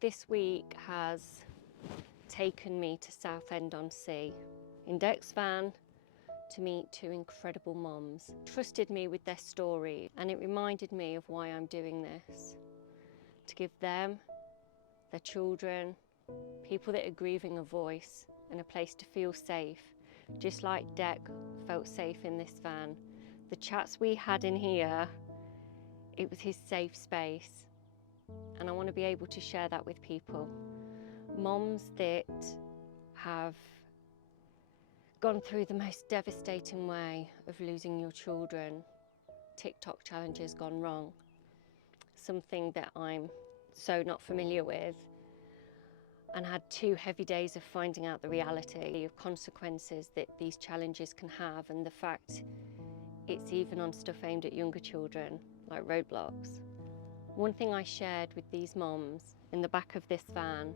This week has taken me to Southend-on-Sea in Dec's van to meet two incredible mums. Trusted me with their story, and it reminded me of why I'm doing this. To give them, their children, people that are grieving, a voice and a place to feel safe, just like Dec felt safe in this van. The chats we had in here, it was his safe space, and I want to be able to share that with people. Moms that have gone through the most devastating way of losing your children. TikTok challenges gone wrong. Something that I'm so not familiar with, and had 2 heavy days of finding out the reality of consequences that these challenges can have, and the fact it's even on stuff aimed at younger children, like roadblocks. One thing I shared with these moms in the back of this van,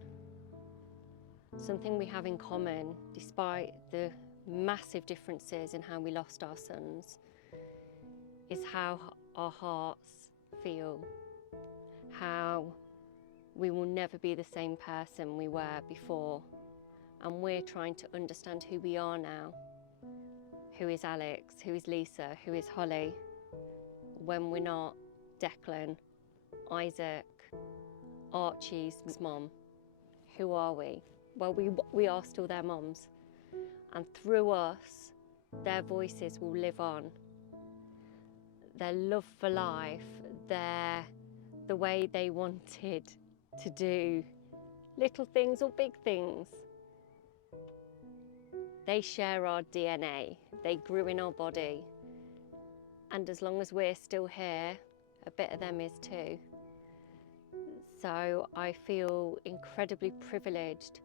something we have in common despite the massive differences in how we lost our sons, is how our hearts feel, how we will never be the same person we were before, and we're trying to understand who we are now. Who is Alex? Who is Lisa? Who is Holly? When we're not Declan, Isaac, Archie's mom. Who are we? Well, we are still their moms, and through us, their voices will live on. Their love for life, the way they wanted to do little things or big things. They share our DNA, they grew in our body, and as long as we're still here, a bit of them is too. So I feel incredibly privileged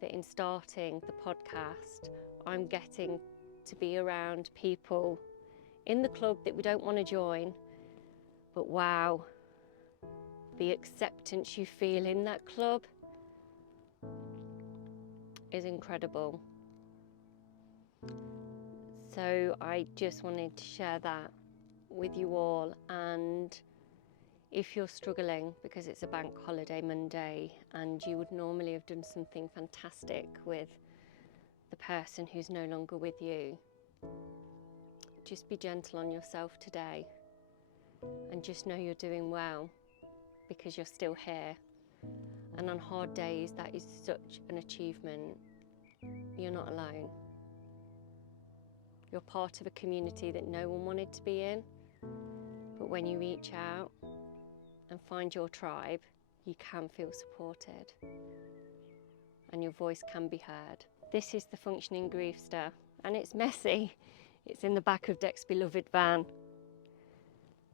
that in starting the podcast, I'm getting to be around people in the club that we don't want to join, but wow, the acceptance you feel in that club is incredible. So I just wanted to share that with you all, and if you're struggling because it's a bank holiday Monday and you would normally have done something fantastic with the person who's no longer with you, just be gentle on yourself today and just know you're doing well because you're still here. And on hard days, that is such an achievement. You're not alone. You're part of a community that no one wanted to be in, but when you reach out and find your tribe, you can feel supported and your voice can be heard. This is the Functioning Griefster, and it's messy. It's in the back of Dec's beloved van,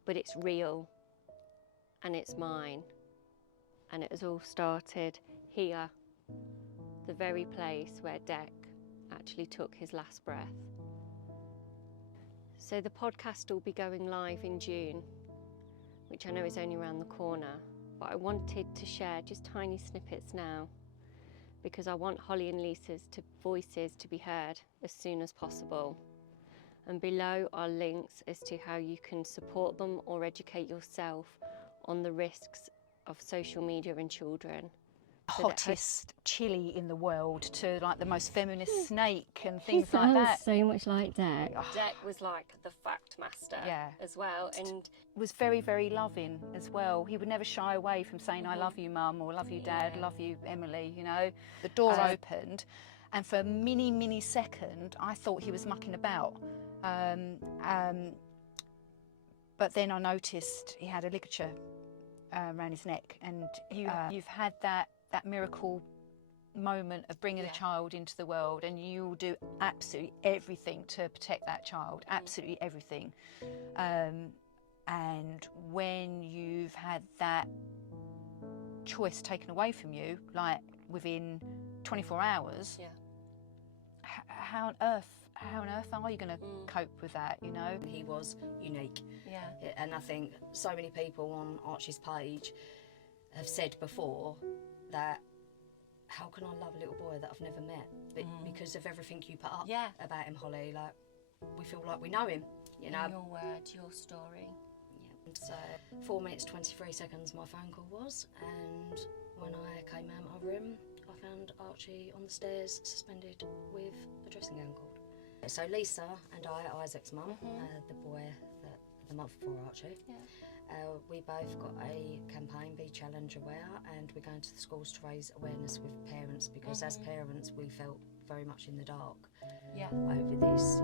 but it's real and it's mine, and it has all started here, the very place where Dec actually took his last breath. So the podcast will be going live in June, which I know is only around the corner, but I wanted to share just tiny snippets now because I want Holly and Lisa's voices to be heard as soon as possible. And below are links as to how you can support them or educate yourself on the risks of social media and children. Hottest chili in the world to like the most feminist snake and things like that. So much like Dec. Dec was like the fact master as well, and was very, very loving as well. He would never shy away from saying, I love you, Mum, or love you, Dad, love you, Emily, you know. The door opened, and for a mini second, I thought he was mucking about. But then I noticed he had a ligature around his neck, and you've had that miracle moment of bringing a child into the world, and you will do absolutely everything to protect that child, absolutely everything. And when you've had that choice taken away from you, like within 24 hours, how on earth are you going to cope with that, you know? He was unique. And I think so many people on Archie's page have said before that, how can I love a little boy that I've never met? But because of everything you put up about him, Holly, like, we feel like we know him, you know? In your words, your story. So 4 minutes 23 seconds my phone call was, and when I came out of my room I found Archie on the stairs suspended with a dressing gown cord. So Lisa and I, Isaac's mum, the boy that the month before Archie, we both got a campaign, Be Challenge Aware, and we're going to the schools to raise awareness with parents, because as parents we felt very much in the dark over this.